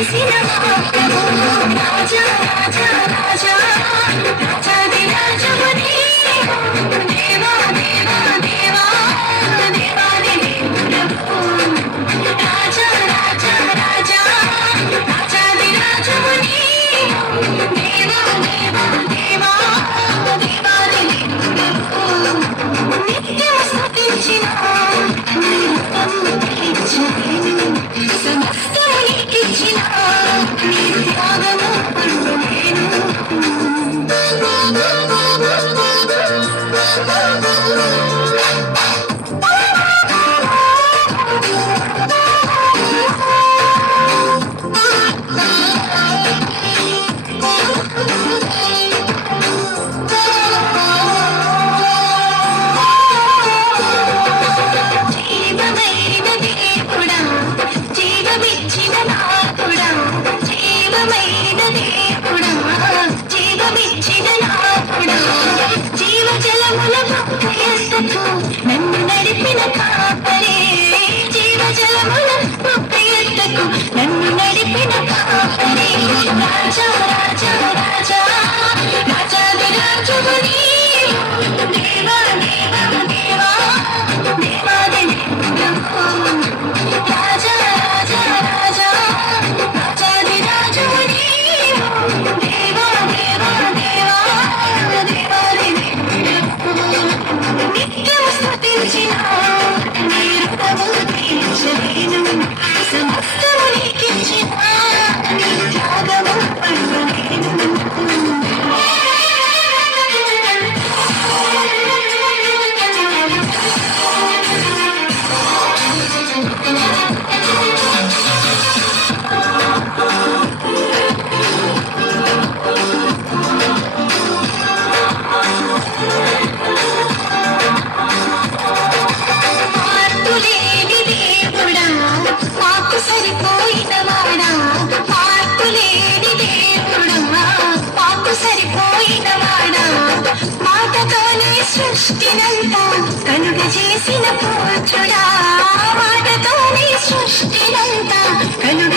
చేసిన మహాప్రభు రాజా రాజా రాజా రాజాది రాజువు నీవు దేవా దేవా దేవా దేవాది దేవుడవు రాజా రాజా రాజా రాజాది రాజువు నీవు దేవా దేవా దేవా దేవాది దేవుడవు నిత్యము స్తుతించిన సమస్తము నీకిచ్చిన నీ త్యాగము పొందులేను జీవమైన దేవుడా జీవమిచ్చిన నాకుడా జీవమైన దేవుడా జీవమిచ్చిన నాకుడా జీవజలముల మొక్కయెత్తకు నన్ను నడిపిన కాపరే జీవజలముల మొక్కయెత్తకు నన్ను నడిపిన కాపరే రాజా రాజా రాజా రాజాది రాజువు నీవు దేవా దేవా దేవా దేవాది దేవుడవు రాజా రాజా రాజా రాజాది రాజువు నీవు దేవా దేవా దేవా దేవాది దేవుడవు నిత్యము స్తుతించిన నీ రుణము తీర్చలేను సమస్తము నీకిచ్చిన నీ త్యాగము పొందలేను మార్పులేని దేవుడా మాకు సరిపోయిన వాడా మార్పులేని దేవుడా మాకు సరిపోయిన వాడా మాటతోనే సృష్టినంతా కనుక చేసిన పూజుడా మాటతోనే సృష్టినంతా కనుక